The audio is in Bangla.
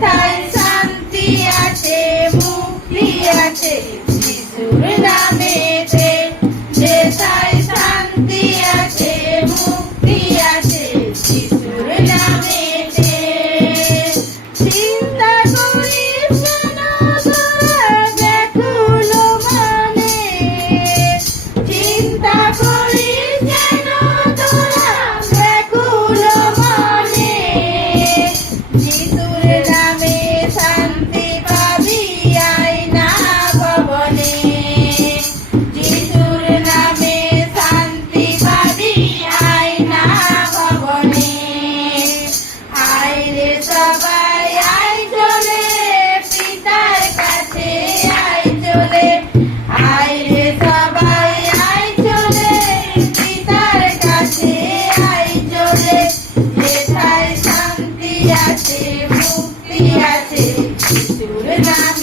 যেথায় শান্তি আছে মুক্তি আছে যিশুর নামেতে, যেথায় শান্তি আছে মুক্তি আছে যিশুর নামেতে। চিন্তা করিস না তোরা ব্যাকুল মনে, চিন্তা করিস কেন তোরা ব্যাকুল মনে, যিশুর নামে শান্তি পাবি আয় না ভবনে, যিশুর নামে শান্তি পাবি আয় না ভবনে। আয় রে সবাই আয় চলে পিতার কাছে আয় চলে, আয় রে সবাই আয় চলে পিতার কাছে আয় চলে, যেথায় শান্তি আছে মুক্তি আছে যিশুর নামে।